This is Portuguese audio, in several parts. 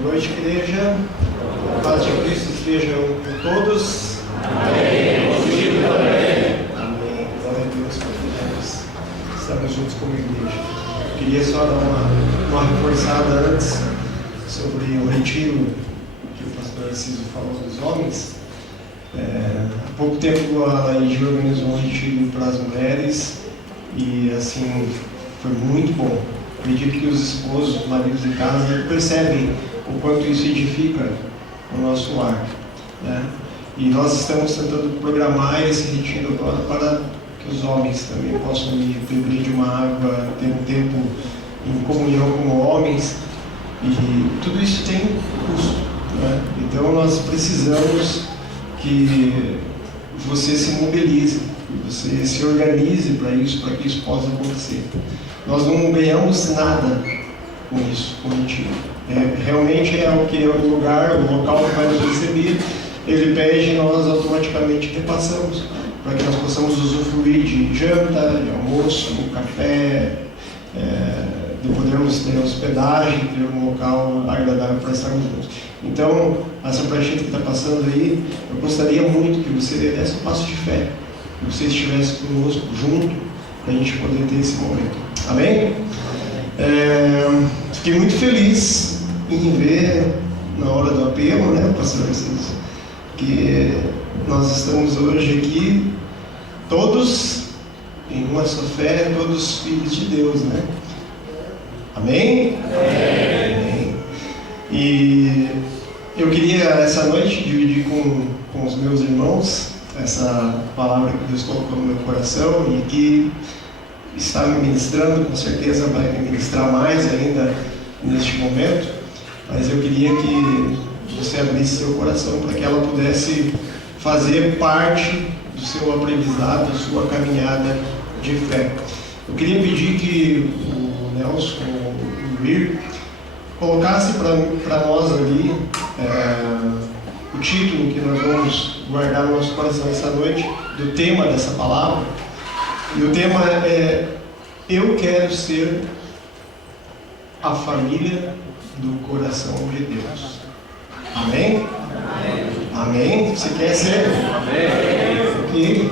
Boa noite, igreja. A paz de Cristo esteja com todos. Amém. Contigo também. Amém. Glória a Deus por podemos estarmos juntos como igreja. Queria só dar uma reforçada antes sobre o retiro que o pastor Narciso falou dos homens. Há pouco tempo a Laís organizou um retiro para as mulheres e assim foi muito bom. Acredito que os esposos, os maridos em casa percebem o quanto isso edifica o nosso lar, né? E nós estamos tentando programar esse retiro agora para que os homens também possam ir beber de uma água, ter um tempo em comunhão como homens, e tudo isso tem custo, né? Então nós precisamos que você se mobilize, que você se organize para que isso possa acontecer. Nós não ganhamos nada com isso, com o retiro. Realmente é o que é o lugar, o local que vai nos receber. Ele pede e nós automaticamente repassamos, para que nós possamos usufruir de janta, de almoço, café, de podermos ter hospedagem, ter um local agradável para estarmos juntos. Então, essa prancheta que está passando aí, eu gostaria muito que você desse um passo de fé, que você estivesse conosco, junto, para a gente poder ter esse momento. Amém? Fiquei muito feliz em ver, na hora do apelo, né, pastor Narciso, que nós estamos hoje aqui, todos em uma só fé, todos filhos de Deus, né? Amém? Amém. E eu queria essa noite dividir com os meus irmãos essa palavra que Deus colocou no meu coração e que está me ministrando, com certeza vai me ministrar mais ainda neste momento, mas eu queria que você abrisse seu coração para que ela pudesse fazer parte do seu aprendizado, da sua caminhada de fé. Eu queria pedir que o Nelson, o Luir, colocasse para nós ali o título que nós vamos guardar no nosso coração essa noite, do tema dessa palavra. E o tema é: eu quero ser a família do coração de Deus. Amém? Amém? Você quer ser? Amém. Ok.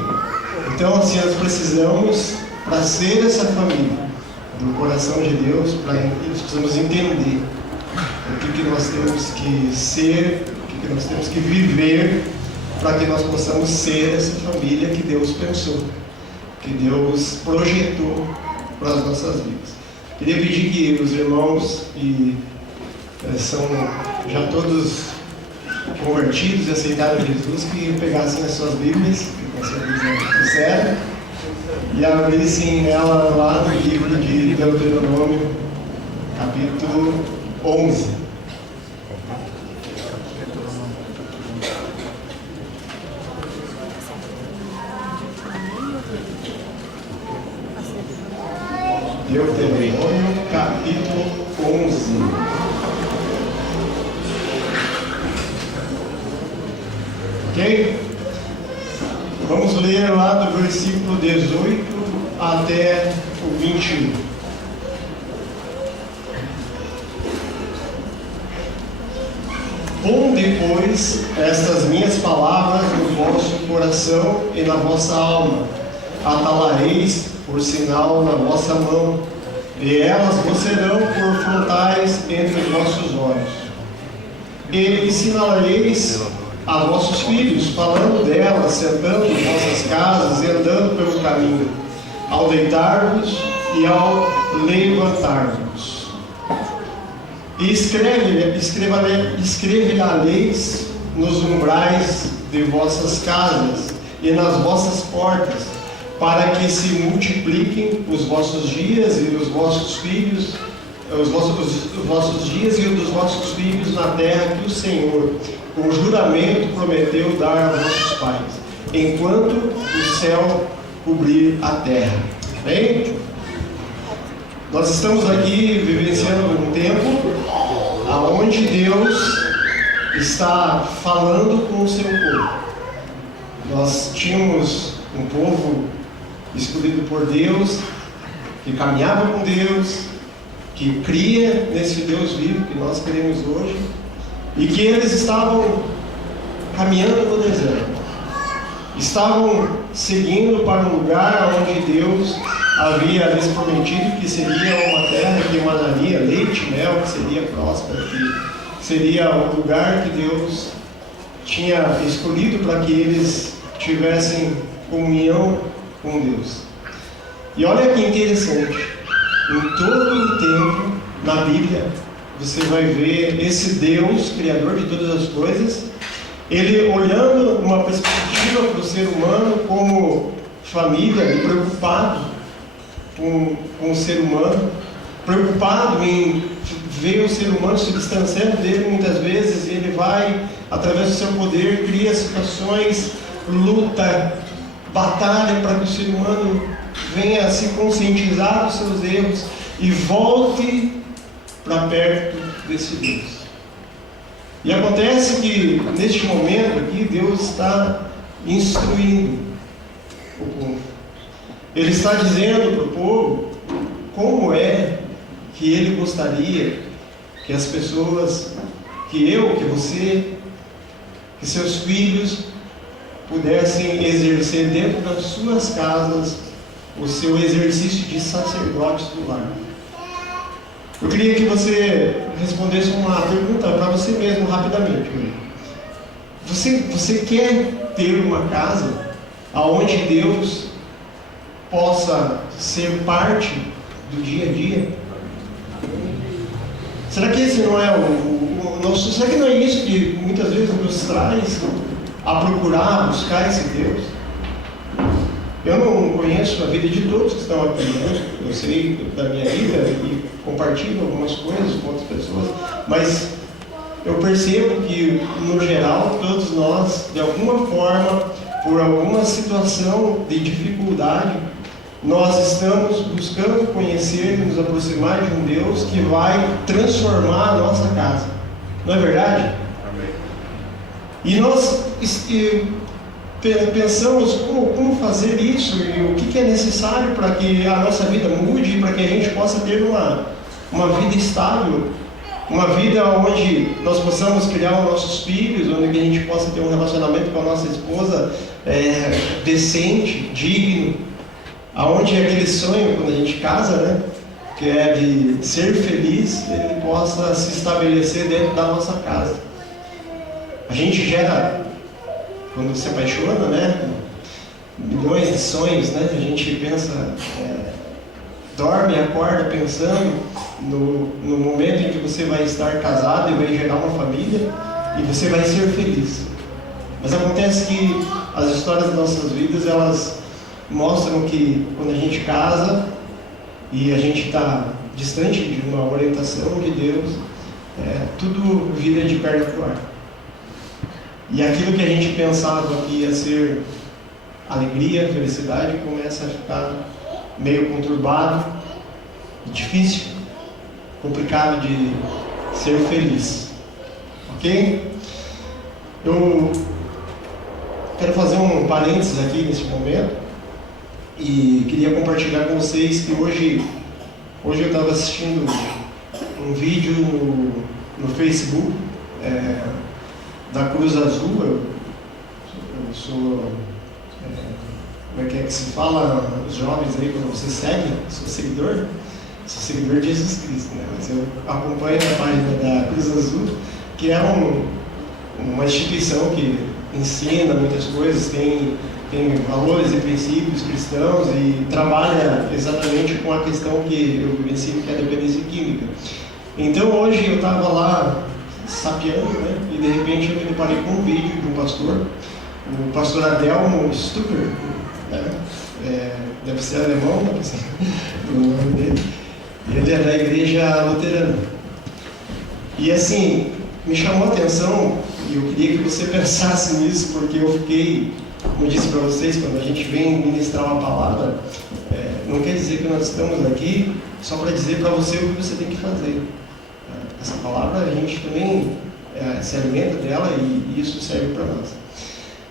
Então, assim, nós precisamos, para ser essa família do coração de Deus, nós precisamos entender o que nós temos que ser, o que nós temos que viver, para que nós possamos ser essa família que Deus pensou, que Deus projetou para as nossas vidas. Queria pedir que os irmãos que são já todos convertidos e aceitaram Jesus, que pegassem as suas Bíblias, que com certeza fizeram, e abrissem ela lá no livro de Deuteronômio, capítulo 11. Deuteronômio, capítulo 11. Ok? Vamos ler lá do versículo 18 até o 21. Ponde, pois, estas minhas palavras no vosso coração e na vossa alma, atalareis por sinal na vossa mão, e elas vos serão por frontais entre os vossos olhos. E ensinalareis a vossos filhos, falando delas, sentando em vossas casas e andando pelo caminho, ao deitar-vos e ao levantar-vos. E escreverá-leis nos umbrais de vossas casas e nas vossas portas, para que se multipliquem os vossos dias e os vossos filhos, os vossos dias e os dos vossos filhos na terra que o Senhor, com juramento, prometeu dar a vossos pais, enquanto o céu cobrir a terra. Bem? Nós estamos aqui vivenciando um tempo onde Deus está falando com o seu povo. Nós tínhamos um povo escolhido por Deus, que caminhava com Deus, que cria nesse Deus vivo que nós queremos hoje, e que eles estavam caminhando no deserto, estavam seguindo para um lugar onde Deus havia lhes prometido que seria uma terra que emanaria leite e mel, que seria próspera, que seria o lugar que Deus tinha escolhido para que eles tivessem comunhão com Deus. E olha que interessante, em todo o tempo na Bíblia você vai ver esse Deus, Criador de todas as coisas, Ele olhando uma perspectiva para o ser humano como família e preocupado com o ser humano, preocupado em ver o ser humano se distanciando dele muitas vezes, e ele vai, através do seu poder, cria situações, luta, batalha para que o ser humano venha se conscientizar dos seus erros e volte para perto desse Deus. E acontece que neste momento aqui Deus está instruindo o povo. Ele está dizendo para o povo como é que Ele gostaria que as pessoas, que eu, que você, que seus filhos pudessem exercer dentro das suas casas o seu exercício de sacerdotes do lar. Eu queria que você respondesse uma pergunta para você mesmo rapidamente. Você quer ter uma casa onde Deus possa ser parte do dia a dia? Será que esse não é será que não é isso que muitas vezes nos traz a procurar, a buscar esse Deus? Eu não conheço a vida de todos que estão aqui, né? Eu sei da minha vida e compartilho algumas coisas com outras pessoas, mas eu percebo que, no geral, todos nós, de alguma forma, por alguma situação de dificuldade, nós estamos buscando conhecer e nos aproximar de um Deus que vai transformar a nossa casa. Não é verdade? Amém. E nós pensamos como fazer isso e o que é necessário para que a nossa vida mude, para que a gente possa ter uma vida estável, uma vida onde nós possamos criar os nossos filhos, onde a gente possa ter um relacionamento com a nossa esposa decente, digno, aonde aquele sonho, quando a gente casa, né, que é de ser feliz, ele possa se estabelecer dentro da nossa casa. A gente gera, quando se apaixona, né, milhões de sonhos, né, a gente pensa, dorme e acorda pensando no momento em que você vai estar casado e vai gerar uma família e você vai ser feliz. Mas acontece que as histórias das nossas vidas, elas mostram que quando a gente casa e a gente está distante de uma orientação de Deus, tudo vira de perna para o ar. E aquilo que a gente pensava que ia ser alegria, felicidade, começa a ficar meio conturbado, difícil, complicado de ser feliz. Ok? Eu quero fazer um parênteses aqui nesse momento e queria compartilhar com vocês que hoje eu estava assistindo um vídeo no Facebook da Cruz Azul. Eu sou, como é que se fala, os jovens aí, quando você segue, sou seguidor de Jesus Cristo, né? Mas eu acompanho a página da Cruz Azul, que é uma instituição que ensina muitas coisas, tem valores e princípios cristãos e trabalha exatamente com a questão que eu vivencio, que é a dependência química. Então hoje eu estava lá sapeando, né, e de repente eu me deparei com um vídeo de um pastor, o pastor Adelmo Stucker, né? Deve ser alemão, né? O nome dele. Ele é da igreja luterana. E assim, me chamou a atenção e eu queria que você pensasse nisso, porque eu fiquei, como eu disse para vocês, quando a gente vem ministrar uma palavra, não quer dizer que nós estamos aqui só para dizer para você o que você tem que fazer. Essa palavra a gente também se alimenta dela e isso serve para nós.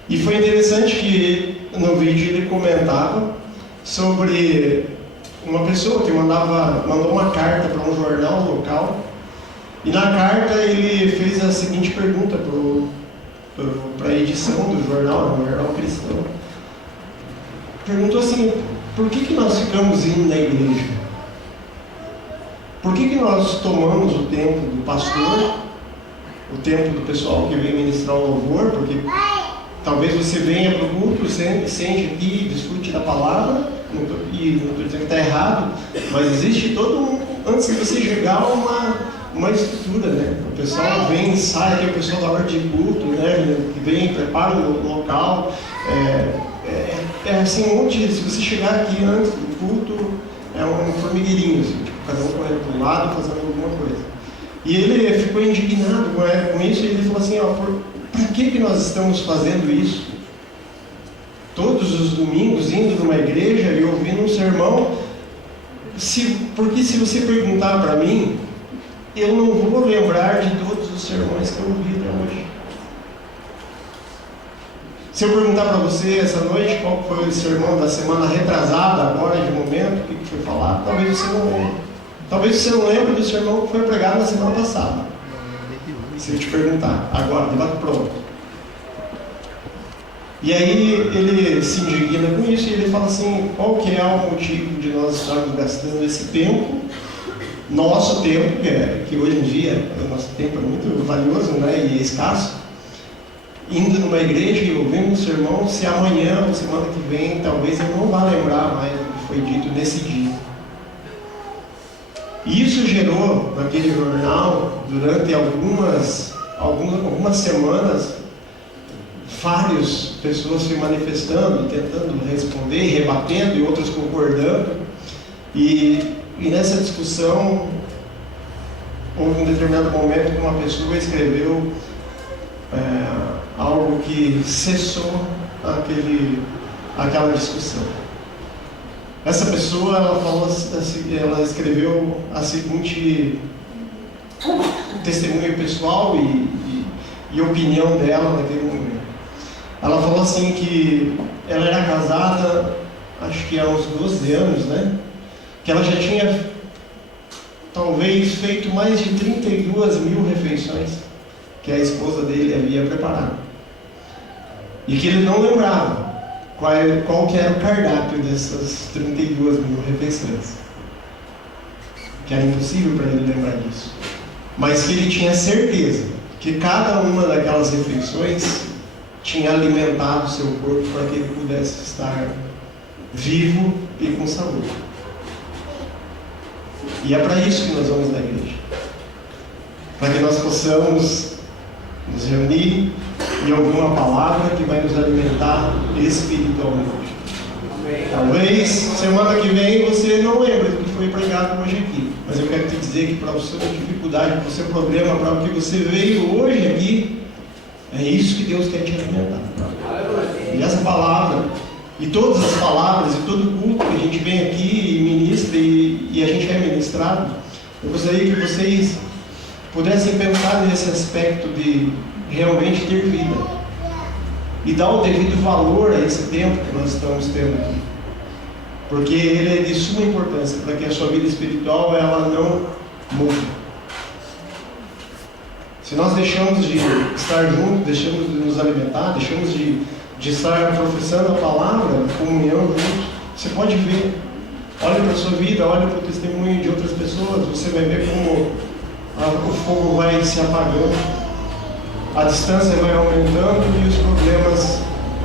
E foi interessante que no vídeo ele comentava sobre uma pessoa que mandou uma carta para um jornal local, e na carta ele fez a seguinte pergunta para a edição do jornal, um jornal cristão. Perguntou assim: por que nós ficamos indo na igreja? Por que nós tomamos o tempo do pastor, o tempo do pessoal que vem ministrar o louvor? Porque talvez você venha para o culto, sente aqui, discute da palavra, e não estou dizendo que está errado, mas existe todo antes de você chegar, uma estrutura, né? O pessoal vem, sai aqui, o pessoal da hora de culto, né? Que vem, prepara o local. É assim, se você chegar aqui antes do culto, é um formigueirinho, assim, tipo, cada um correndo para um lado, fazendo alguma coisa. E ele ficou indignado com isso, e ele falou assim: para que nós estamos fazendo isso? Todos os domingos, indo numa igreja e ouvindo um sermão, porque se você perguntar para mim, eu não vou lembrar de todos os sermões que eu ouvi até hoje. Se eu perguntar para você essa noite qual foi o sermão da semana retrasada, agora de momento, o que foi falado, talvez você não lembre. Talvez você não lembre do sermão que foi pregado na semana passada. Se eu te perguntar, agora, debate pronto. E aí ele se indigna com isso e ele fala assim: qual que é o motivo de nós estarmos gastando esse tempo, nosso tempo, que hoje em dia o nosso tempo é muito valioso, né, e escasso, indo numa igreja e ouvindo um sermão, se amanhã ou semana que vem talvez eu não vá lembrar mais do que foi dito nesse dia. E isso gerou naquele jornal, durante algumas semanas, várias pessoas se manifestando, tentando responder, rebatendo, e outras concordando. E nessa discussão, houve um determinado momento que uma pessoa escreveu algo que cessou aquela discussão. Essa pessoa, ela escreveu a seguinte testemunho pessoal e opinião dela naquele momento. Ela falou assim que ela era casada, acho que há uns 12 anos, né? Que ela já tinha talvez feito mais de 32 mil refeições que a esposa dele havia preparado. E que ele não lembrava qual que era o cardápio dessas 32 mil refeições. Que era impossível para ele lembrar disso. Mas que ele tinha certeza que cada uma daquelas refeições tinha alimentado o seu corpo para que ele pudesse estar vivo e com saúde. E é para isso que nós vamos na igreja. Para que nós possamos nos reunir e ouvir uma palavra que vai nos alimentar espiritualmente. Talvez semana que vem você não lembre do que foi pregado hoje aqui, mas eu quero te dizer que para a sua dificuldade, para o seu problema, para o que você veio hoje aqui, é isso que Deus quer te alimentar. E essa palavra, e todas as palavras, e todo culto que a gente vem aqui e ministra, e a gente é ministrado, eu gostaria que vocês pudessem pensar nesse aspecto de realmente ter vida e dar o devido valor a esse tempo que nós estamos tendo aqui, porque ele é de suma importância para que a sua vida espiritual ela não mude. Se nós deixamos de estar juntos, deixamos de nos alimentar, deixamos de estar professando a palavra, comunhão juntos, você pode ver, olha para a sua vida, olha para o testemunho de outras pessoas, você vai ver como o fogo vai se apagando, a distância vai aumentando e os problemas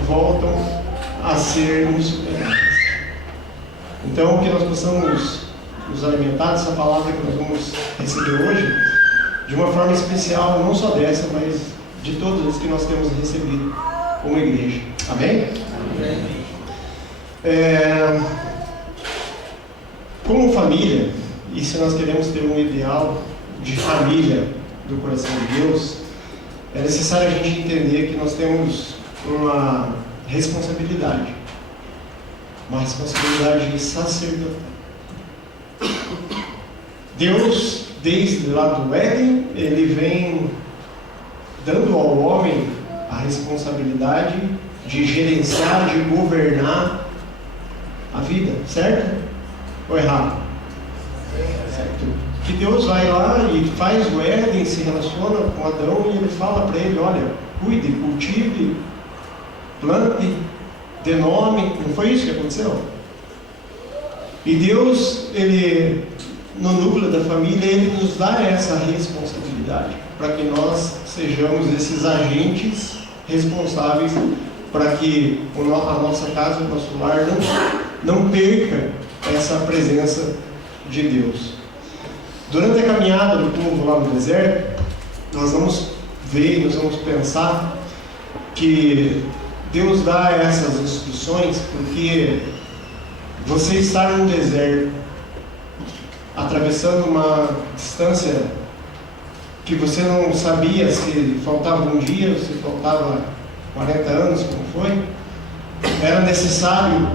voltam a ser superados. Então, que nós possamos nos alimentar dessa palavra que nós vamos receber hoje, de uma forma especial, não só dessa, mas de todas as que nós temos recebido como igreja. Amém? Amém. Como família, e se nós queremos ter um ideal de família do coração de Deus, é necessário a gente entender que nós temos uma responsabilidade sacerdotal. Deus, desde lá do Éden, ele vem dando ao homem a responsabilidade de gerenciar, de governar a vida, certo? ou errado? Certo? Que Deus vai lá e faz o Éden, se relaciona com Adão e ele fala para ele, olha, cuide, cultive, plante, dê nome. Não foi isso que aconteceu? E Deus, ele, no núcleo da família, ele nos dá essa responsabilidade para que nós sejamos esses agentes responsáveis para que a nossa casa, o nosso lar não perca essa presença de Deus. Durante a caminhada do povo lá no deserto, nós vamos ver, nós vamos pensar que Deus dá essas instruções porque você estar no deserto, atravessando uma distância que você não sabia se faltava um dia, se faltava 40 anos, como foi, era necessário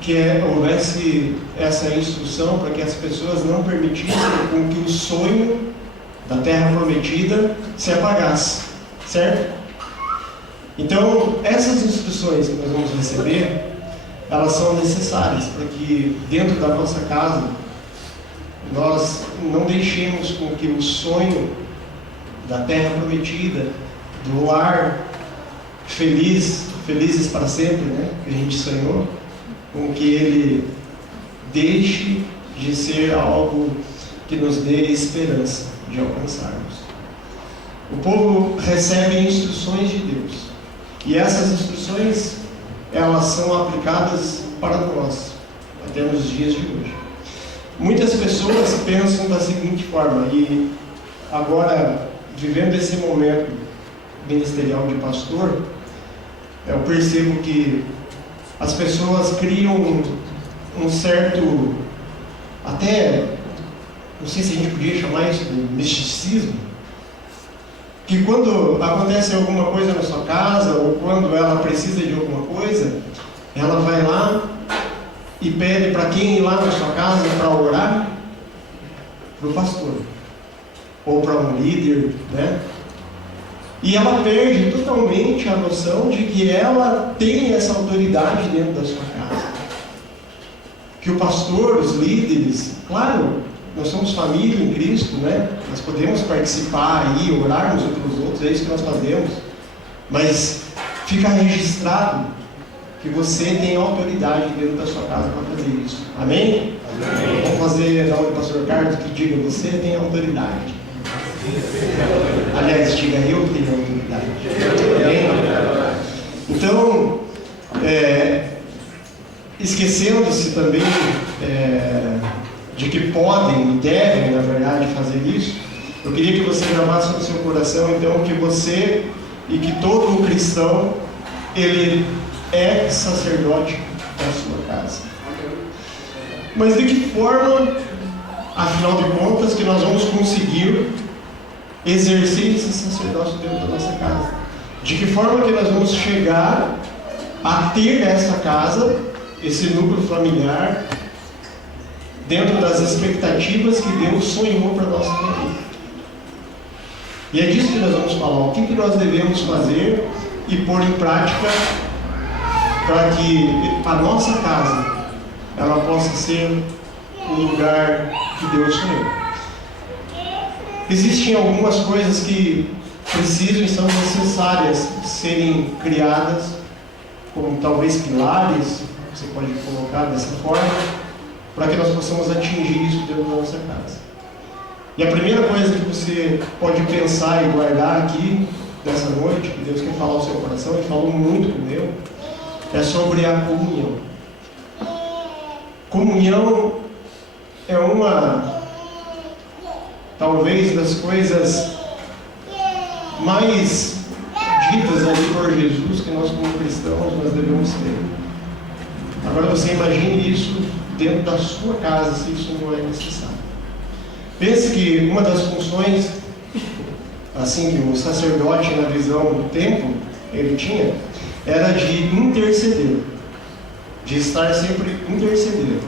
que houvesse essa instrução para que as pessoas não permitissem com que o sonho da terra prometida se apagasse, certo? Então, essas instruções que nós vamos receber, elas são necessárias para que dentro da nossa casa nós não deixemos com que o sonho da terra prometida, do lar felizes para sempre, né, que a gente sonhou, com que ele deixe de ser algo que nos dê esperança de alcançarmos. O povo recebe instruções de Deus e essas instruções elas são aplicadas para nós até nos dias de hoje. Muitas pessoas pensam da seguinte forma, e agora vivendo esse momento ministerial de pastor, eu percebo que as pessoas criam um certo, até, não sei se a gente podia chamar isso de misticismo, que quando acontece alguma coisa na sua casa, ou quando ela precisa de alguma coisa, ela vai lá e pede para quem ir lá na sua casa para orar? Para o pastor, ou para um líder, né? E ela perde totalmente a noção de que ela tem essa autoridade dentro da sua casa. Que o pastor, os líderes, claro, nós somos família em Cristo, né? Nós podemos participar aí, orarmos uns pelos outros, é isso que nós fazemos. Mas fica registrado que você tem autoridade dentro da sua casa para fazer isso. Amém? Amém. Vamos fazer da aula do pastor Carlos que diga, você tem autoridade. Aliás, diga eu que tenho autoridade. Amém? Então, esquecendo-se também de que podem e devem, na verdade, fazer isso, eu queria que você gravasse no seu coração, então, que você e que todo cristão, ele é sacerdote da sua casa. Mas de que forma, afinal de contas, que nós vamos conseguir exercer esse sacerdócio dentro da nossa casa? De que forma que nós vamos chegar a ter essa casa, esse núcleo familiar, dentro das expectativas que Deus sonhou para a nossa família? E é disso que nós vamos falar. O que nós devemos fazer e pôr em prática para que a nossa casa ela possa ser o lugar que Deus sonhou. Existem algumas coisas que precisam e são necessárias serem criadas, como talvez pilares, você pode colocar dessa forma, para que nós possamos atingir isso dentro da nossa casa. E a primeira coisa que você pode pensar e guardar aqui dessa noite, que Deus quer falar ao seu coração e falou muito com o meu, é sobre a comunhão. Comunhão é uma, talvez, das coisas mais ditas ali por Jesus que nós como cristãos nós devemos ter. Agora você imagine isso dentro da sua casa, se isso não é necessário. Pense que uma das funções, assim, que o sacerdote na visão do templo, ele tinha, era de interceder, de estar sempre intercedendo.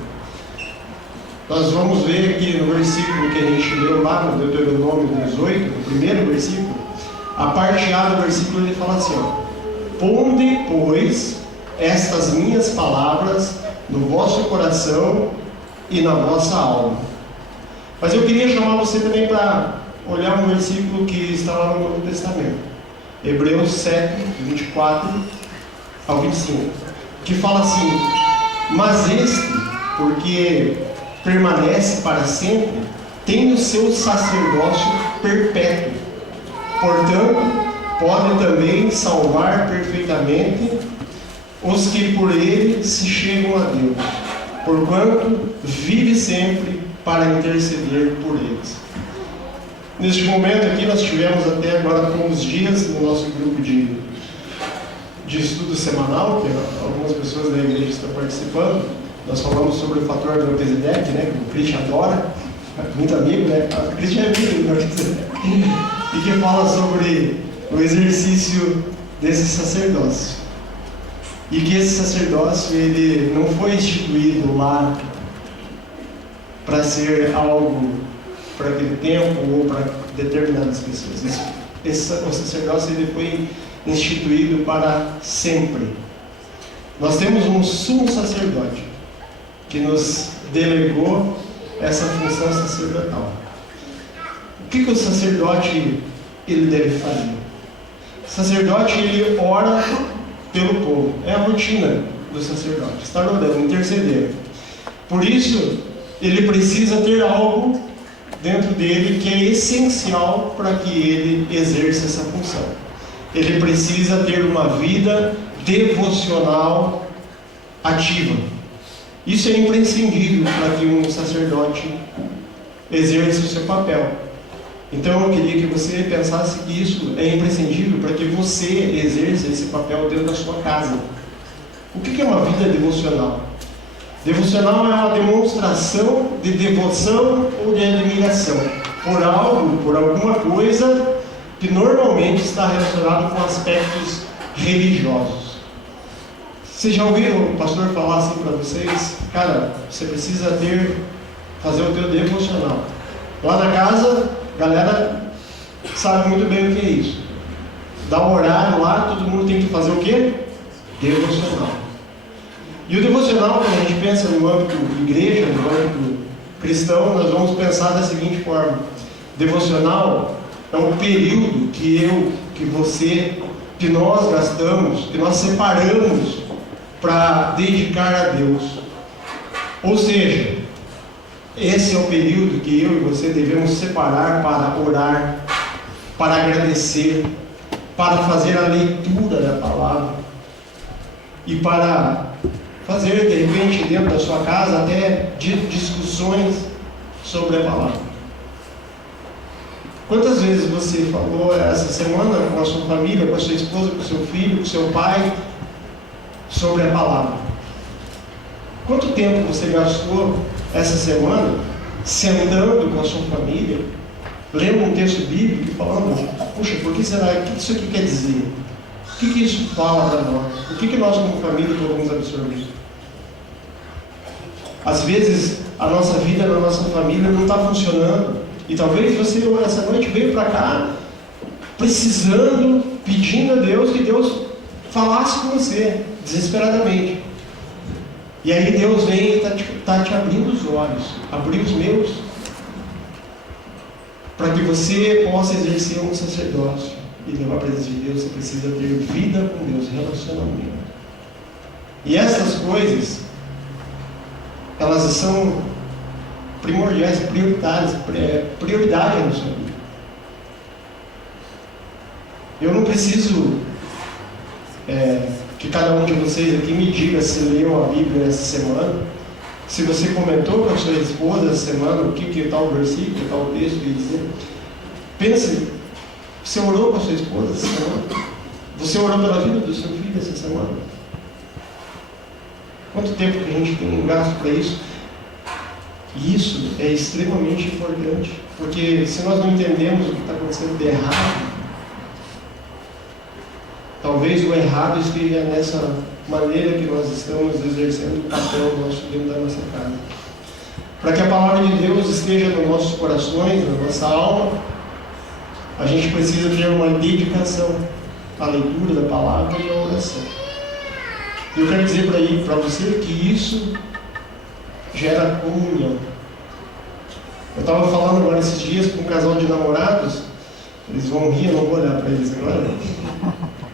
Nós vamos ver aqui no versículo que a gente leu lá no Deuteronômio 18, no primeiro versículo, a parte A do versículo ele fala assim, ó: ponde, pois, estas minhas palavras no vosso coração e na vossa alma. Mas eu queria chamar você também para olhar um versículo que está lá no Novo Testamento, Hebreus 7, 24 ao 25, que fala assim: mas este, porque permanece para sempre, tem o seu sacerdócio perpétuo, portanto pode também salvar perfeitamente os que por ele se chegam a Deus, porquanto vive sempre para interceder por eles. Neste momento aqui nós tivemos até agora alguns dias no nosso grupo de estudo semanal, que algumas pessoas da igreja estão participando. Nós falamos sobre o fator do Melquisedeque, né, que o Christian adora, muito amigo, né? O Christian é amigo do Melquisedeque, e que fala sobre o exercício desse sacerdócio. E que esse sacerdócio, ele não foi instituído lá para ser algo para aquele tempo ou para determinadas pessoas. O sacerdócio, ele foi instituído para sempre. Nós temos um sumo sacerdote que nos delegou essa função sacerdotal. O que o sacerdote ele deve fazer? O sacerdote, ele ora pelo povo. É a rotina do sacerdote, estar orando, interceder. Por isso, ele precisa ter algo dentro dele que é essencial para que ele exerça essa função. Ele precisa ter uma vida devocional ativa. Isso é imprescindível para que um sacerdote exerça o seu papel. Então eu queria que você pensasse que isso é imprescindível para que você exerça esse papel dentro da sua casa. O que é uma vida devocional? Devocional é uma demonstração de devoção ou de admiração por algo, por alguma coisa que normalmente está relacionado com aspectos religiosos. Vocês já ouviram o pastor falar assim para vocês? Cara, você precisa fazer o teu devocional. Lá na casa, a galera sabe muito bem o que é isso. Dá um horário lá, todo mundo tem que fazer o quê? Devocional. E o devocional, quando a gente pensa no âmbito igreja, no âmbito cristão, nós vamos pensar da seguinte forma: devocional é um período que você, que nós gastamos, que nós separamos para dedicar a Deus. Ou seja, esse é o período que eu e você devemos separar para orar, para agradecer, para fazer a leitura da palavra e para fazer, de repente, dentro da sua casa, até discussões sobre a palavra. Quantas vezes você falou essa semana com a sua família, com a sua esposa, com o seu filho, com o seu pai, sobre a palavra? Quanto tempo você gastou essa semana sentando com a sua família, lendo um texto bíblico e falando: puxa, por que será? O que isso aqui quer dizer? O que isso fala para nós? O que nós como família podemos absorver? Às vezes a nossa vida na nossa família não está funcionando, e talvez você essa noite veio para cá precisando, pedindo a Deus que Deus falasse com você desesperadamente. E aí Deus vem e está te abrindo os olhos, abrir os meus, para que você possa exercer um sacerdócio e levar a presença de Deus. Você precisa ter vida com Deus, relacionamento. E essas coisas, elas são primordiais, prioritárias, prioridade na sua vida. Eu não preciso que cada um de vocês aqui me diga se leu a Bíblia essa semana, se você comentou com a sua esposa essa semana o que tal versículo, tal texto ia dizer. Pense, você orou com a sua esposa essa semana? Você orou pela vida do seu filho essa semana? Quanto tempo que a gente tem gasto para isso? E isso é extremamente importante, porque se nós não entendemos o que está acontecendo de errado, talvez o errado esteja nessa maneira que nós estamos exercendo o papel nosso dentro da nossa casa. Para que a palavra de Deus esteja nos nossos corações, na nossa alma, a gente precisa ter uma dedicação à leitura da palavra e à oração. E eu quero dizer para você que isso gera comunhão. Eu estava falando agora esses dias com um casal de namorados, eles vão rir, eu não vou olhar para eles agora,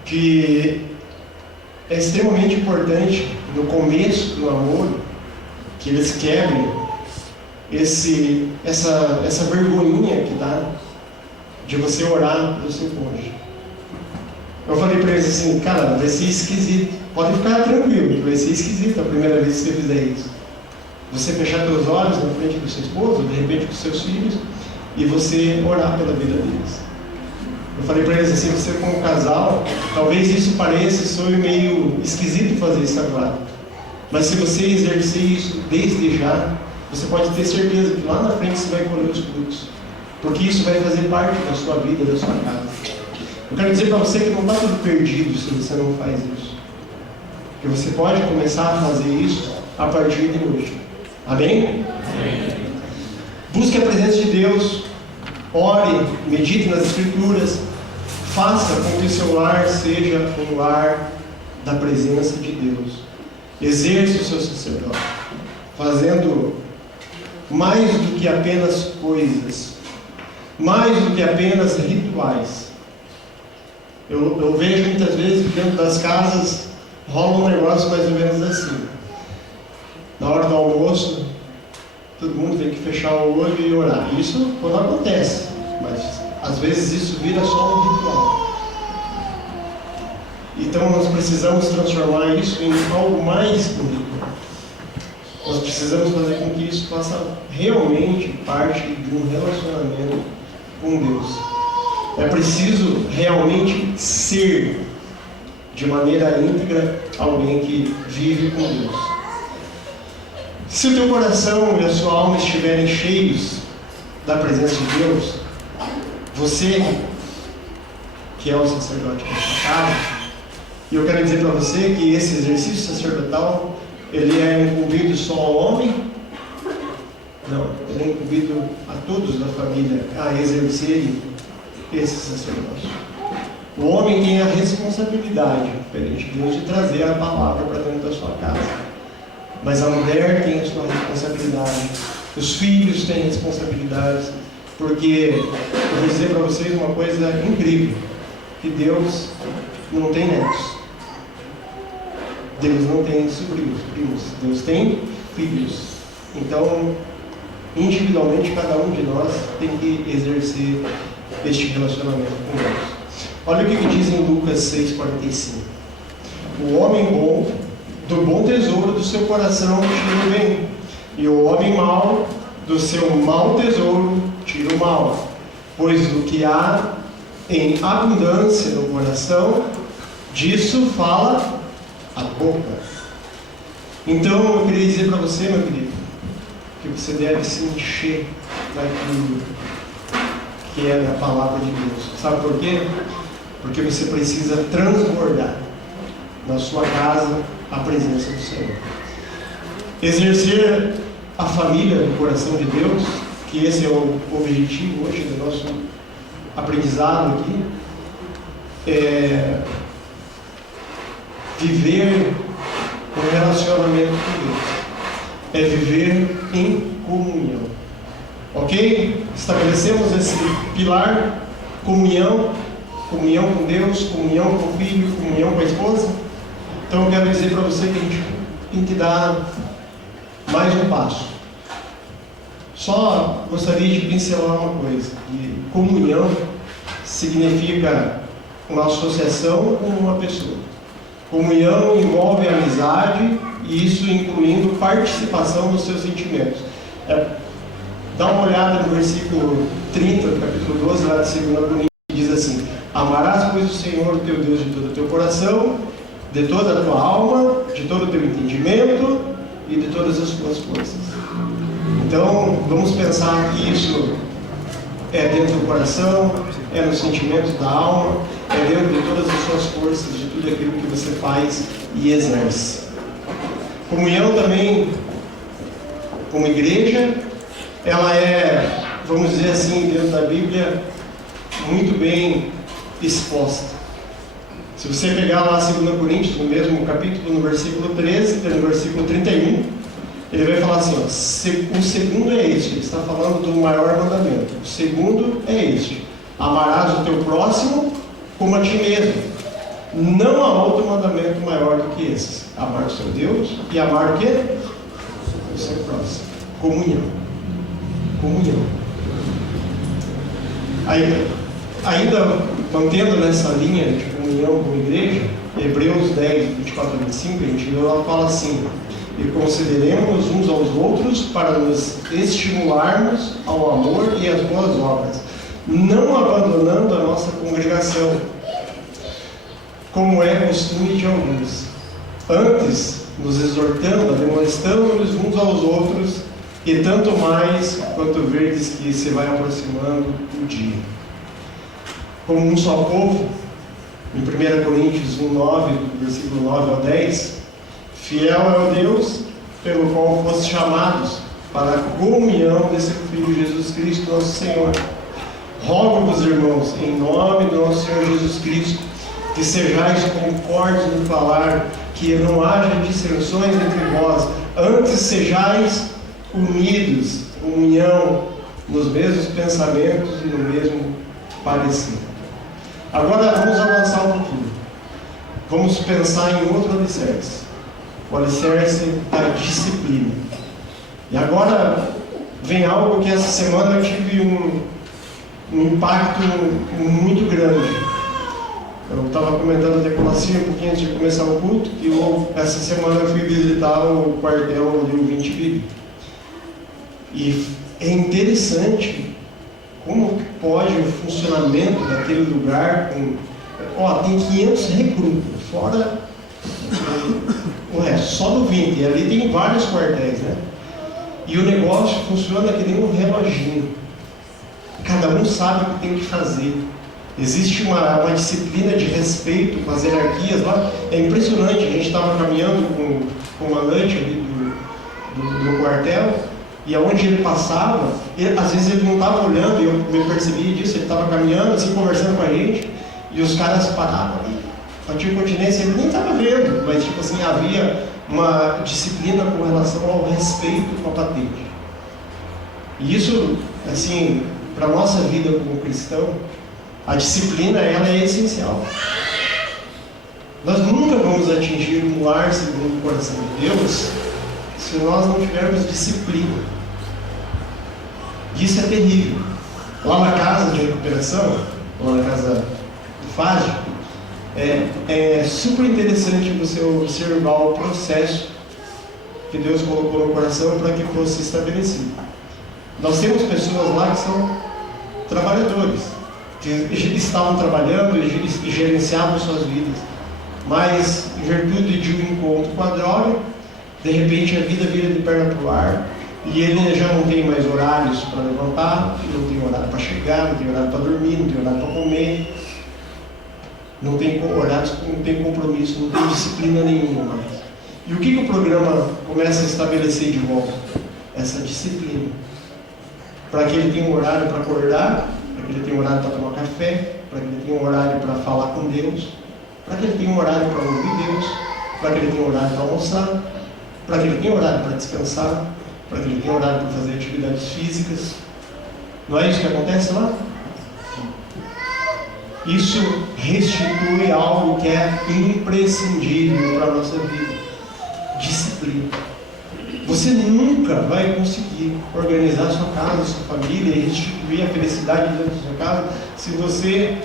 que é extremamente importante no começo do namoro que eles quebrem essa vergonhinha que dá de você orar pelo seu cônjuge. Eu falei para eles assim, cara, vai ser esquisito, pode ficar tranquilo, vai ser esquisito a primeira vez que você fizer isso. Você fechar seus olhos na frente do seu esposo, de repente com seus filhos, e você orar pela vida deles. Eu falei para eles assim, você como casal, talvez isso pareça, soe meio esquisito fazer isso agora. Mas se você exercer isso desde já, você pode ter certeza que lá na frente você vai colher os frutos. Porque isso vai fazer parte da sua vida, da sua casa. Eu quero dizer para você que não está tudo perdido se você não faz isso. Que você pode começar a fazer isso a partir de hoje. Amém? Amém. Busque a presença de Deus. Ore, medite nas Escrituras. Faça com que o seu lar seja um lar da presença de Deus. Exerça o seu sacerdócio, fazendo mais do que apenas coisas, mais do que apenas rituais. Eu vejo muitas vezes que dentro das casas rola um negócio mais ou menos assim. Na hora do almoço, todo mundo tem que fechar o olho e orar. Isso quando acontece, mas às vezes isso vira só um ritual. Então nós precisamos transformar isso em algo mais que um ritual. Nós precisamos fazer com que isso faça realmente parte de um relacionamento com Deus. É preciso realmente ser, de maneira íntegra, alguém que vive com Deus. Se o teu coração e a sua alma estiverem cheios da presença de Deus, você, que é o sacerdote da sua casa, e eu quero dizer para você que esse exercício sacerdotal, ele é incumbido só ao homem? Não, ele é incumbido a todos da família a exercerem esse sacerdócio. O homem tem a responsabilidade perante Deus de trazer a palavra para dentro da sua casa. Mas a mulher tem a sua responsabilidade. Os filhos têm responsabilidades. Porque eu vou dizer para vocês uma coisa incrível. Que Deus não tem netos. Deus não tem sobrinhos, primos. Deus tem filhos. Então, individualmente, cada um de nós tem que exercer este relacionamento com Deus. Olha o que diz em Lucas 6,45. O homem bom, do bom tesouro do seu coração, tira o bem. E o homem mau, do seu mau tesouro, tira o mal. Pois do que há em abundância no coração, disso fala a boca. Então, eu queria dizer para você, meu querido, que você deve se encher daquilo que é a palavra de Deus. Sabe por quê? Porque você precisa transbordar na sua casa a presença do Senhor. Exercer a família no coração de Deus, que esse é o objetivo hoje do nosso aprendizado aqui, é viver um relacionamento com Deus. É viver em comunhão. Ok? Estabelecemos esse pilar, comunhão com Deus, comunhão com o filho, comunhão com a esposa. Então eu quero dizer para você que a gente tem que dar mais um passo. Só gostaria de pincelar uma coisa. Que comunhão significa uma associação com uma pessoa. Comunhão envolve amizade e isso incluindo participação dos seus sentimentos. Dá uma olhada no versículo 30 do capítulo 12, lá de 2 Coríntios, que diz assim: amarás, pois, o Senhor teu Deus de todo o teu coração, de toda a tua alma, de todo o teu entendimento e de todas as tuas forças. Então, vamos pensar que isso é dentro do coração, é nos sentimentos da alma, é dentro de todas as suas forças, de tudo aquilo que você faz e exerce. Comunhão também, como igreja, ela é, vamos dizer assim, dentro da Bíblia, muito bem exposta. Se você pegar lá 2 Coríntios, no mesmo capítulo, no versículo 13, no versículo 31, ele vai falar assim, ó, o segundo é este, ele está falando do maior mandamento. O segundo é este: amarás o teu próximo como a ti mesmo. Não há outro mandamento maior do que esse: amar o seu Deus e amar o quê? O seu próximo. Comunhão. Comunhão. Aí, ainda mantendo nessa linha de comunhão com a igreja, Hebreus 10, 24 a 25, a gente fala assim: e consideremos uns aos outros para nos estimularmos ao amor e às boas obras, não abandonando a nossa congregação, como é costume de alguns. Antes, nos exortando, demonstrando-nos uns aos outros, e tanto mais quanto verdes que se vai aproximando o dia. Como um só povo, em 1 Coríntios 1:9, versículo 9 ao 10, fiel é o Deus pelo qual foste chamados para a comunhão desse Filho Jesus Cristo, nosso Senhor. Rogo-vos, irmãos, em nome do nosso Senhor Jesus Cristo, que sejais concordes no falar, que não haja dissensões entre vós, antes sejais unidos, comunhão, nos mesmos pensamentos e no mesmo parecer. Agora vamos avançar um pouquinho. Vamos pensar em outro alicerce. O alicerce da disciplina. E agora vem algo que essa semana eu tive um impacto muito grande. Eu estava comentando até com a Cia um pouquinho antes de começar o culto, que essa semana eu fui visitar o quartel do 20 Bíblia. E é interessante como pode o funcionamento daquele lugar tem 500 recrutas, fora o resto, só do 20, e ali tem vários quartéis, né? E o negócio funciona que nem um reloginho. Cada um sabe o que tem que fazer. Existe uma disciplina de respeito com as hierarquias lá. É impressionante. A gente estava caminhando com o mandante ali do quartel, e aonde ele passava, às vezes ele não estava olhando, e eu me percebi disso. Ele estava caminhando, assim, conversando com a gente, e os caras paravam ali, batiam continência, ele nem estava vendo, mas tipo assim, havia uma disciplina com relação ao respeito com a patente. E isso, assim, para a nossa vida como cristão, a disciplina, ela é essencial. Nós nunca vamos atingir um lar segundo o coração de Deus se nós não tivermos disciplina. Isso é terrível. Lá na casa de recuperação, lá na casa do Fágio, é super interessante você observar o processo que Deus colocou no coração para que fosse estabelecido. Nós temos pessoas lá que são trabalhadores, que estavam trabalhando e gerenciavam suas vidas, mas em virtude de um encontro com a droga, de repente a vida vira de perna para o ar, e ele já não tem mais horários para levantar, não tem horário para chegar, não tem horário para dormir, não tem horário para comer, não tem horários, não tem compromisso, não tem disciplina nenhuma mais. E o que o programa começa a estabelecer de volta? Essa disciplina. Para que ele tenha um horário para acordar, para que ele tenha um horário para tomar café, para que ele tenha um horário para falar com Deus, para que ele tenha um horário para ouvir Deus, para que ele tenha um horário para almoçar, para que ele tenha um horário para descansar, para que ele tenha um horário para fazer atividades físicas. Não é isso que acontece lá? Isso restitui algo que é imprescindível para a nossa vida: disciplina. Você nunca vai conseguir organizar a sua casa, a sua família e restituir a felicidade dentro da sua casa se você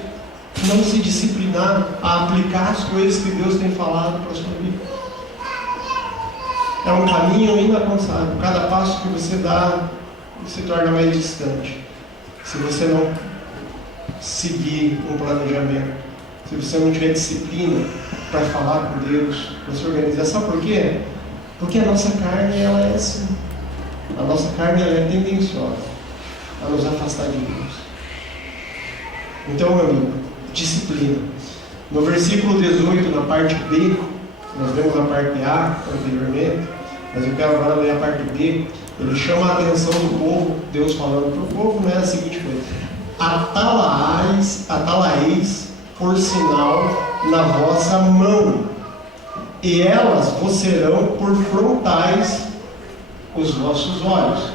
não se disciplinar a aplicar as coisas que Deus tem falado para a sua vida. É um caminho inalcançável. Cada passo que você dá se torna mais distante, se você não seguir um planejamento, se você não tiver disciplina para falar com Deus, para se organizar. Sabe por quê? Porque a nossa carne, ela é assim. A nossa carne, ela é tendenciosa a nos afastar de Deus. Então, meu amigo, disciplina. No versículo 18, na parte B, nós vemos a parte A anteriormente, mas eu quero agora ler a parte B. Ele chama a atenção do povo, Deus falando para o povo, né, a seguinte coisa: atalaeis por sinal na vossa mão, e elas vos serão por frontais os vossos olhos.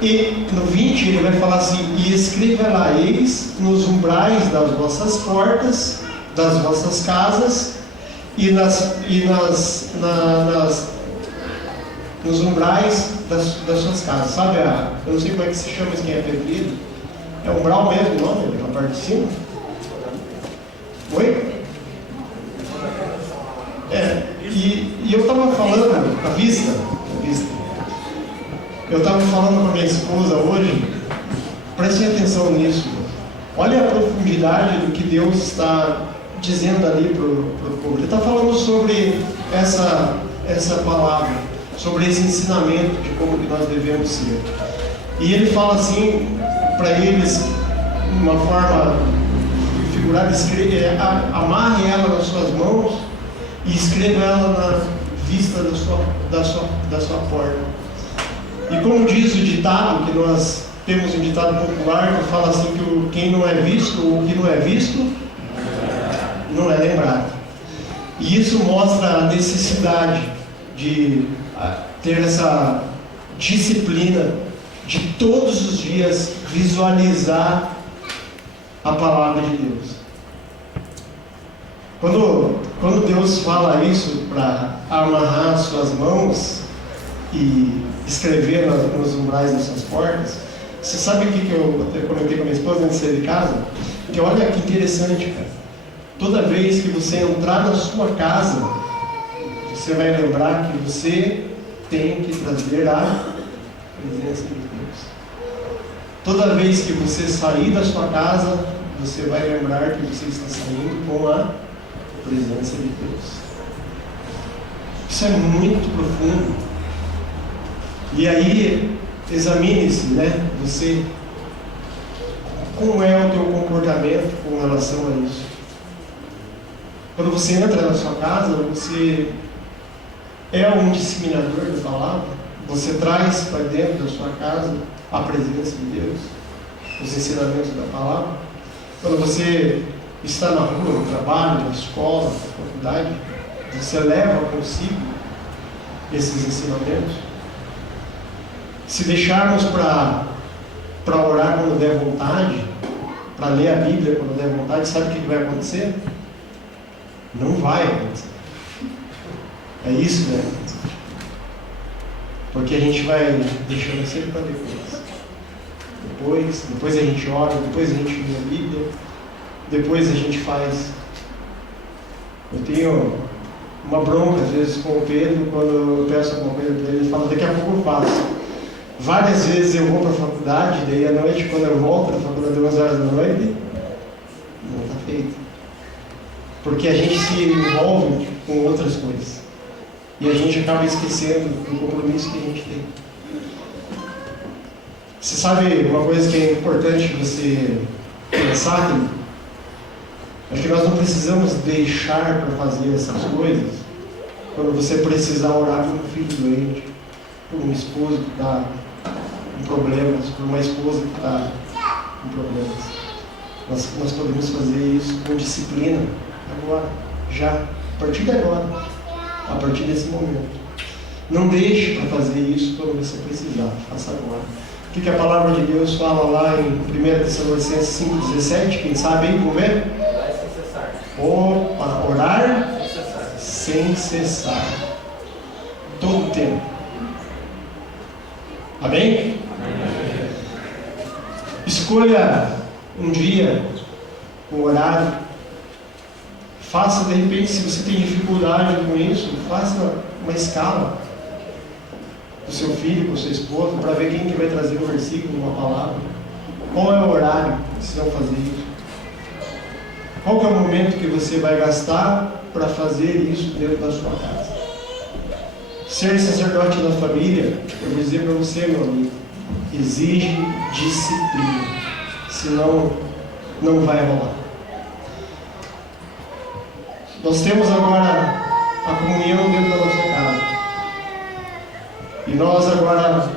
E no 20 ele vai falar assim: e escrevê-la-eis nos umbrais das vossas portas, das vossas casas, e nos umbrais das suas casas. Sabe, eu não sei como é que se chama isso, quem é pedreiro. É umbral mesmo o nome, na parte de cima? Oi? E eu estava falando, a vista. Eu estava falando com a minha esposa hoje, prestem atenção nisso. Olha a profundidade do que Deus está dizendo ali para o povo. Ele está falando sobre essa palavra, sobre esse ensinamento de como que nós devemos ser. E ele fala assim para eles, de uma forma figurada, amarre ela nas suas mãos e escreva ela na vista da sua porta. E como diz o ditado, que nós temos um ditado popular que fala assim que quem não é visto, ou o que não é visto, não é lembrado. E isso mostra a necessidade de ter essa disciplina de todos os dias visualizar a palavra de Deus. Quando Deus fala isso para amarrar as suas mãos e escrever nos umbrais das suas portas, você sabe o que eu até comentei com a minha esposa antes de sair de casa? Que olha que interessante, cara. Toda vez que você entrar na sua casa, você vai lembrar que você tem que trazer a presença de Deus. Toda vez que você sair da sua casa, você vai lembrar que você está saindo com a presença de Deus. Isso é muito profundo. E aí, examine-se, né? Você, como é o teu comportamento com relação a isso? Quando você entra na sua casa, você é um disseminador da palavra? Você traz para dentro da sua casa a presença de Deus, os ensinamentos da palavra? Quando você está na rua, no trabalho, na escola, na faculdade, você leva consigo esses ensinamentos? Se deixarmos para orar quando der vontade, para ler a Bíblia quando der vontade, sabe o que vai acontecer? Não vai acontecer. É isso, né? Porque a gente vai deixando sempre para depois. Depois a gente ora, depois a gente lê a Bíblia, depois a gente faz. Eu tenho uma bronca às vezes com o Pedro, quando eu peço alguma coisa para ele fala: daqui a pouco eu faço. Várias vezes eu vou para a faculdade, daí à noite, quando eu volto da faculdade 2 horas da noite, não está feito. Porque a gente se envolve com outras coisas. E a gente acaba esquecendo do compromisso que a gente tem. Você sabe uma coisa que é importante você pensar? É que nós não precisamos deixar para fazer essas coisas quando você precisar orar por um filho doente, por um esposo que está com problemas, por uma esposa que está com problemas. Nós podemos fazer isso com disciplina agora, já, a partir de agora, a partir desse momento. Não deixe para fazer isso quando você precisar, faça agora. O que a palavra de Deus fala lá em 1 Tessalonicenses 5,17? Quem sabe aí, vamos ver? Orar sem cessar. Todo o tempo. Amém? Amém? Escolha um dia, um horário. Faça, de repente, se você tem dificuldade com isso, faça uma escala do seu filho, com sua esposa, para ver quem que vai trazer um versículo, uma palavra. Qual é o horário que vocês vão fazer isso? Qual que é o momento que você vai gastar para fazer isso dentro da sua casa? Ser sacerdote da família, eu vou dizer para você, meu amigo, exige disciplina, senão não vai rolar. Nós temos agora a comunhão dentro da nossa casa. E nós agora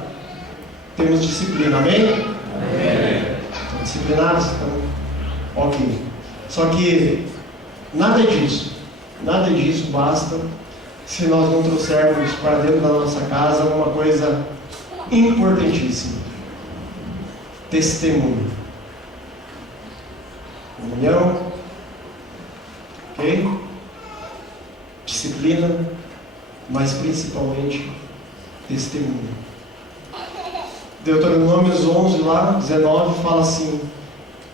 temos disciplina, amém? Amém. Estão disciplinados? Então, ok. Só que nada disso basta se nós não trouxermos para dentro da nossa casa uma coisa importantíssima: testemunho. Comunhão, ok? Disciplina, mas principalmente testemunho. Deuteronômios 11, lá, 19, fala assim: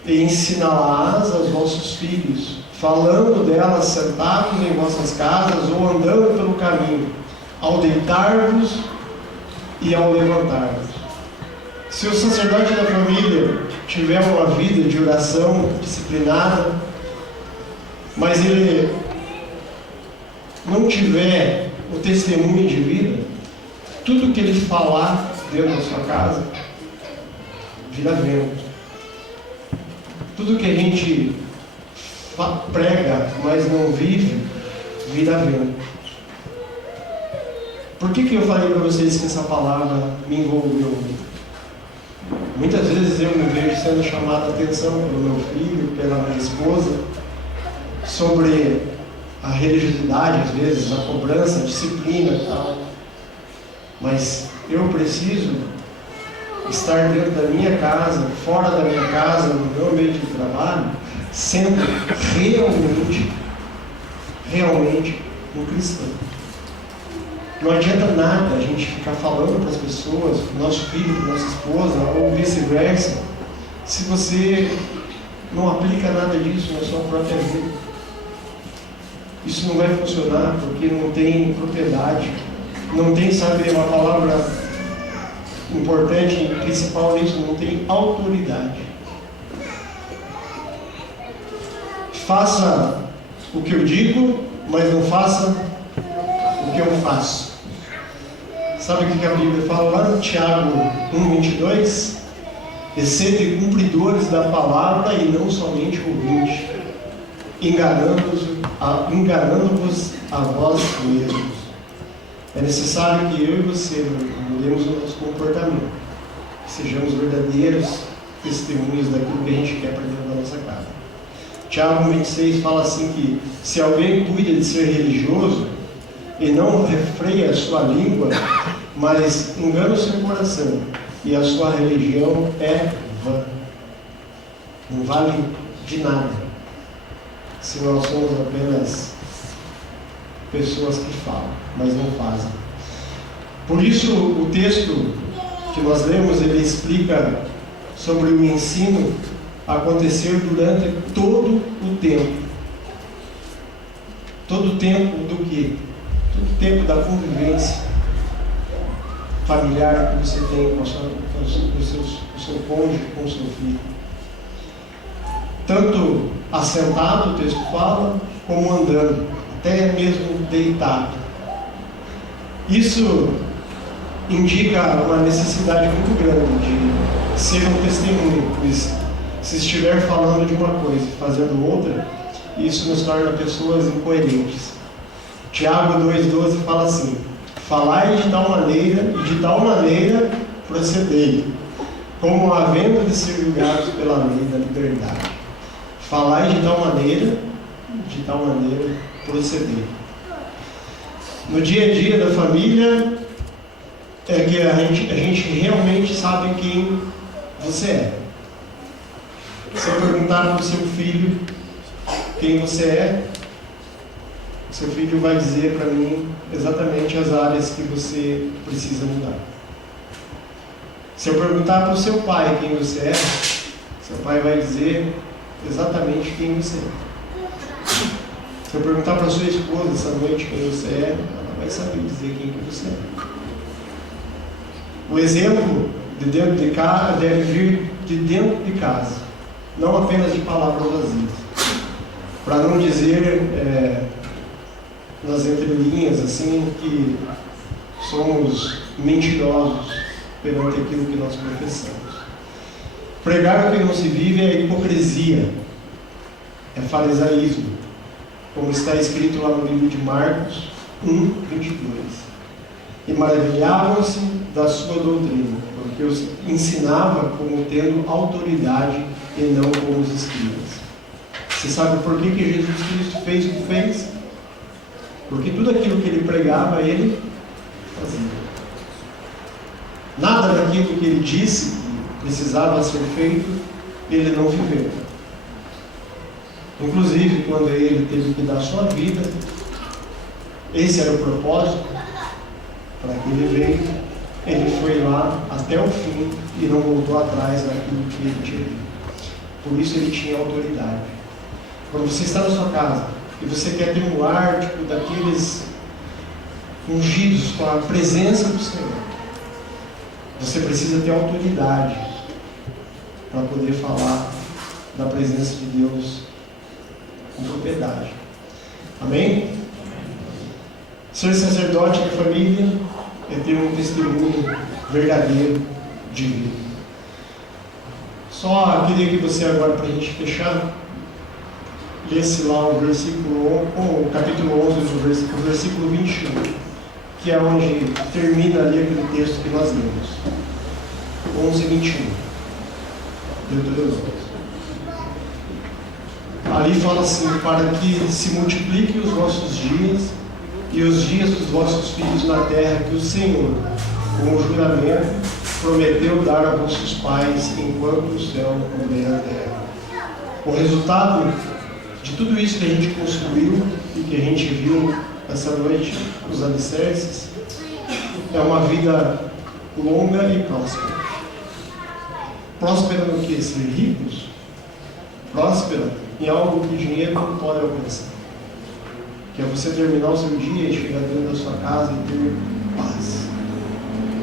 e ensinarás aos vossos filhos, falando delas sentados em vossas casas ou andando pelo caminho, ao deitar-vos e ao levantar-vos. Se o sacerdote da família tiver uma vida de oração disciplinada, mas ele não tiver o testemunho de vida, tudo que ele falar dentro da sua casa vira vento. Tudo que a gente prega, mas não vive, vira vento. Por que eu falei para vocês que essa palavra me envolveu? Muitas vezes eu me vejo sendo chamado a atenção pelo meu filho, pela minha esposa, sobre a religiosidade, às vezes, a cobrança, a disciplina e tal. Mas eu preciso estar dentro da minha casa, fora da minha casa, no meu ambiente de trabalho, sendo realmente um cristão. Não adianta nada a gente ficar falando para as pessoas, para o nosso filho, para a nossa esposa, ou vice-versa, se você não aplica nada disso na sua própria vida. Isso não vai funcionar porque não tem propriedade, não tem, sabe, uma palavra importante, principal nisso, não tem autoridade. Faça o que eu digo, mas não faça o que eu faço. Sabe o que a Bíblia fala lá no Tiago 1:22? E sede cumpridores da palavra e não somente ouvintes, enganando-vos a vós mesmos. É necessário que eu e você mudemos o nosso comportamento, que sejamos verdadeiros testemunhos daquilo que a gente quer para dentro da nossa casa. Tiago 1:26 fala assim que se alguém cuida de ser religioso e não refreia a sua língua, mas engana o seu coração, e a sua religião é vã. Não vale de nada se nós somos apenas pessoas que falam, mas não fazem. Por isso o texto que nós lemos, ele explica sobre o ensino acontecer durante todo o tempo. Todo o tempo do quê? Todo o tempo da convivência familiar que você tem com o seu cônjuge, com o seu filho. Tanto assentado, o texto fala, como andando, até mesmo deitado. Isso indica uma necessidade muito grande de ser um testemunho, pois se estiver falando de uma coisa e fazendo outra, isso nos torna pessoas incoerentes. Tiago 2,12 fala assim: falai de tal maneira e de tal maneira procedei, como havendo de ser julgados pela lei da liberdade. Falai de tal maneira procedei. No dia a dia da família é que a gente realmente sabe quem você é. Se eu perguntar para o seu filho quem você é, seu filho vai dizer para mim exatamente as áreas que você precisa mudar. Se eu perguntar para o seu pai quem você é, seu pai vai dizer exatamente quem você é. Se eu perguntar para a sua esposa essa noite quem você é, ela vai saber dizer quem que você é. O exemplo de dentro de casa deve vir de dentro de casa, não apenas de palavras vazias. Para não dizer nas entrelinhas assim que somos mentirosos perante aquilo que nós professamos. Pregar o que não se vive é hipocrisia, é farisaísmo, como está escrito lá no livro de Marcos 1:22. E maravilhavam-se da sua doutrina, porque os ensinava como tendo autoridade e não como os escribas. Você sabe por que Jesus Cristo fez o que fez? Porque tudo aquilo que ele pregava, ele fazia. Nada daquilo que ele disse que precisava ser feito, ele não viveu. Inclusive, quando ele teve que dar sua vida, esse era o propósito para que ele veio, ele foi lá até o fim e não voltou atrás daquilo que ele tinha. Por isso ele tinha autoridade. Quando você está na sua casa e você quer ter um ar daqueles ungidos com a presença do Senhor, você precisa ter autoridade para poder falar da presença de Deus com propriedade. Amém? Ser sacerdote da família é ter um testemunho verdadeiro de vida. Só queria que você agora, para a gente fechar, lesse lá o capítulo 11, o versículo 21, que é onde termina ali aquele texto que nós lemos. 11, 21. Deuteronômio. Ali fala assim: para que se multipliquem os vossos dias e os dias dos vossos filhos na terra que o Senhor, com o juramento, prometeu dar a vossos pais enquanto o céu couber a terra. O resultado de tudo isso que a gente construiu e que a gente viu essa noite, os alicerces, é uma vida longa e próspera. Próspera no que? Ser ricos? Próspera em algo que o dinheiro não pode alcançar. Que é você terminar o seu dia e chegar dentro da sua casa e ter paz.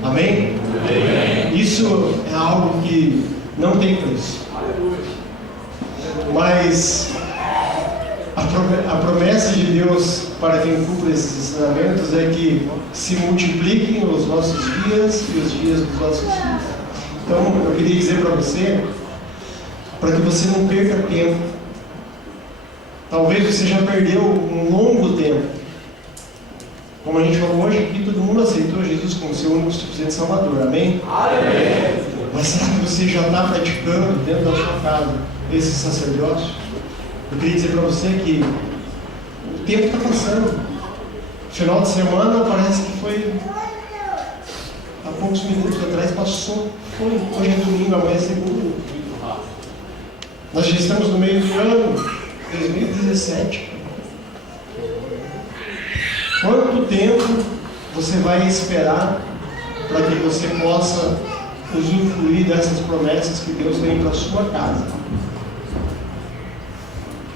Amém? Amém. Isso é algo que não tem preço. Mas a promessa de Deus para quem cumpre esses ensinamentos é que se multipliquem os nossos dias e os dias dos nossos filhos. Então, eu queria dizer para você, para que você não perca tempo. Talvez você já perdeu um longo tempo. Como a gente falou hoje aqui, todo mundo aceitou Jesus como seu único e suficiente Salvador. Amém? Amém. Mas será que você já está praticando dentro da sua casa esse sacerdócio? Eu queria dizer para você que o tempo está passando. Final de semana parece que foi há poucos minutos atrás, passou. Hoje é domingo, amanhã é segunda. Nós já estamos no meio do ano 2017. Quanto tempo você vai esperar para que você possa usufruir dessas promessas que Deus tem para a sua casa?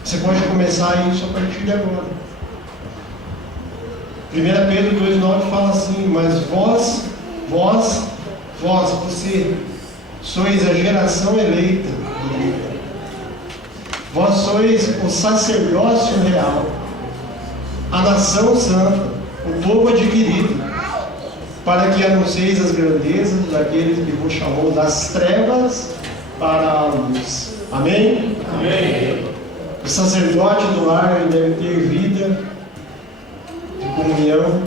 Você pode começar isso a partir de agora. 1 Pedro 2,9 fala assim: mas vós, você sois a geração eleita, vós sois o sacerdócio real, a nação santa, o povo adquirido, para que anuncieis as grandezas daquele que vos chamou das trevas para a luz. Amém? Amém. O sacerdote do lar, ele deve ter vida de comunhão,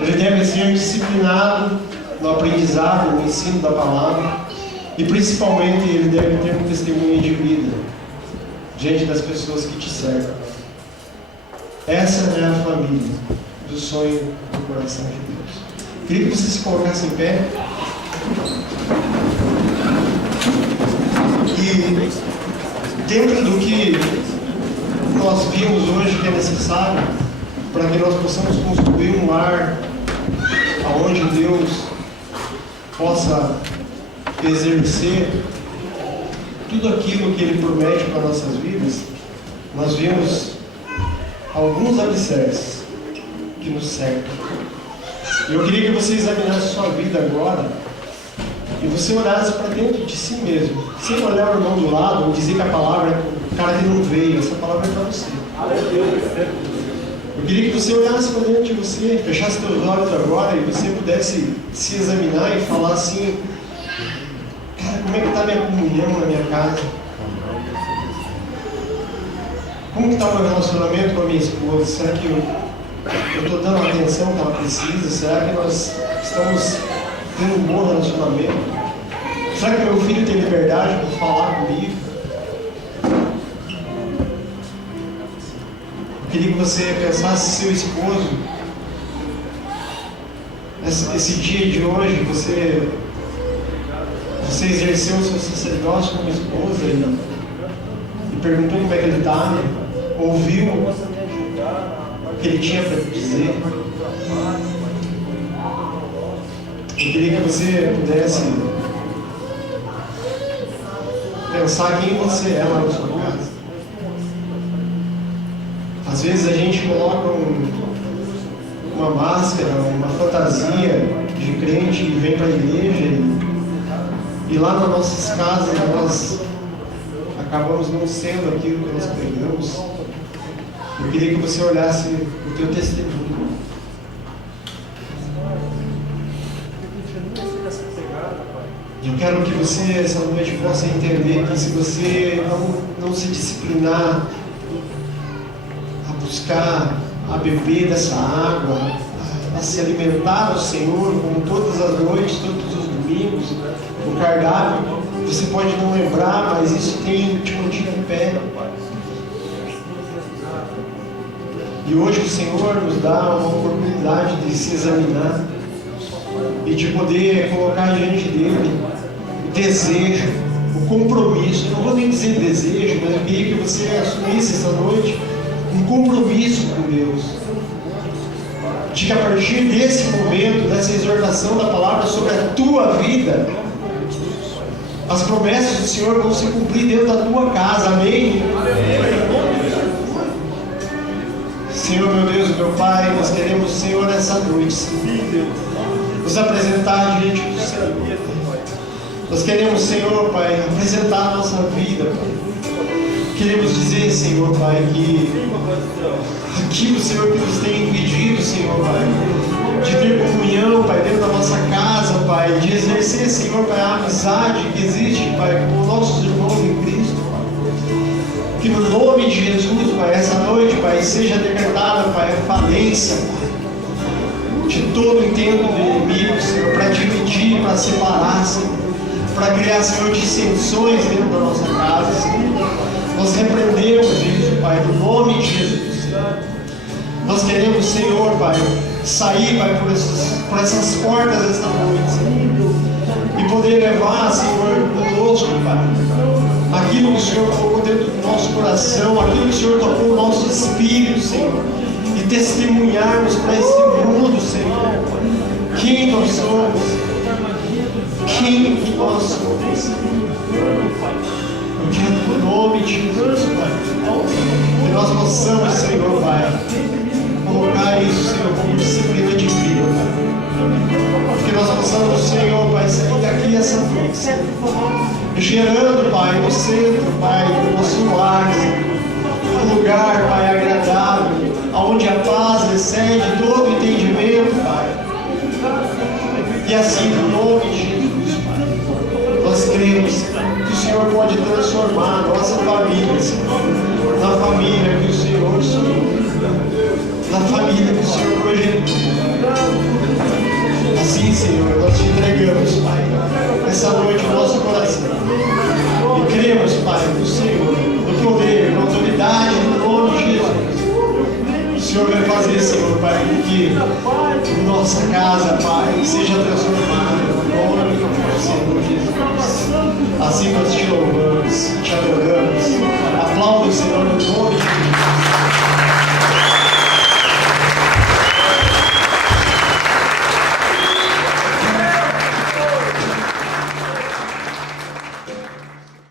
ele deve ser disciplinado no aprendizado, no ensino da palavra, e principalmente ele deve ter um testemunho de vida diante das pessoas que te cercam. Essa é a família do sonho do coração de Deus. Queria que você se colocasse em pé. E dentro do que nós vimos hoje que é necessário para que nós possamos construir um lar onde Deus possa exercer tudo aquilo que Ele promete para nossas vidas, nós vimos alguns alicerces que nos cercam. E eu queria que você examinasse sua vida agora e você olhasse para dentro de si mesmo, sem olhar o irmão do lado ou dizer que a palavra é o cara que não veio. Essa palavra é para você. Eu queria que você olhasse para dentro de você, fechasse seus olhos agora e você pudesse se examinar e falar assim: cara, como é que está a minha comunhão na minha casa? Como que está o meu relacionamento com a minha esposa? Será que eu estou dando a atenção que ela precisa? Será que nós estamos tendo um bom relacionamento? Será que meu filho tem liberdade para falar comigo? Eu queria que você pensasse seu esposo. Esse dia de hoje, você exerceu o seu sacerdócio como esposa e perguntou como é que ele estava, ouviu o que ele tinha para dizer. Eu queria que você pudesse pensar quem você é lá na sua casa. Às vezes a gente coloca uma máscara, uma fantasia de crente e vem para a igreja e lá nas nossas casas nós acabamos não sendo aquilo que nós pregamos. Eu queria que você olhasse o teu testemunho. Eu quero que você essa noite possa entender que se você não se disciplinar a buscar, a beber dessa água, a se alimentar do Senhor, como todas as noites, todos os domingos, o cardápio, você pode não lembrar, mas isso tem te mantido em pé. E hoje o Senhor nos dá uma oportunidade de se examinar e de poder colocar diante dele o desejo, o compromisso. Eu não vou nem dizer desejo, mas eu queria que você assumisse essa noite um compromisso com Deus, de que a partir desse momento, dessa exortação da palavra sobre a tua vida, as promessas do Senhor vão se cumprir dentro da tua casa. Amém? Senhor, meu Deus, meu Pai, nós queremos, Senhor, nessa noite, Senhor, nos apresentar diante do Senhor. Nós queremos, Senhor, Pai, apresentar a nossa vida, Pai. Queremos dizer, Senhor, Pai, que aquilo, Senhor, que nos tem impedido, Senhor, Pai, de ter comunhão, Pai, dentro da nossa casa, Pai, de exercer, Senhor, Pai, a amizade que existe, Pai, com os nossos irmãos em Cristo, Pai. Que no nome de Jesus, Pai, essa noite, Pai, seja decretada, Pai, a falência, Pai, de todo intento do inimigo, Senhor, para dividir, para separar, Senhor, para criar, Senhor, dissensões dentro da nossa casa, Senhor. Nós repreendemos isso, Pai, no nome de Jesus. Nós queremos, Senhor, Pai, sair, Pai, por essas portas esta noite, Senhor, e poder levar, Senhor, conosco, Pai, aquilo que o Senhor colocou dentro do nosso coração, aquilo que o Senhor tocou no nosso espírito, Senhor, e testemunharmos para esse mundo, Senhor, quem nós somos, Eu quero, no nome de Jesus, Pai, que nós possamos, Senhor, Pai, colocar isso, Senhor, como disciplina de vida, Pai. Que nós possamos, Senhor, Pai, sair daqui essa noite, Senhor, gerando, Pai, no centro, Pai, do nosso lar, um lugar, Pai, agradável, onde a paz excede todo entendimento, Pai. E assim, no nome de Jesus, Pai, nós cremos que o Senhor pode transformar a nossa família, Senhor, na família que o Senhor sonhou, na família que o Senhor projetou. Assim, Senhor, nós te entregamos, Pai, essa noite o nosso coração. E cremos, Pai, no Senhor, no poder, na autoridade, no nome de Jesus. O Senhor vai fazer, Senhor, Pai, que nossa casa, Pai, seja transformada no nome do Senhor Jesus. Assim nós te louvamos, te adoramos. Aplauda o Senhor.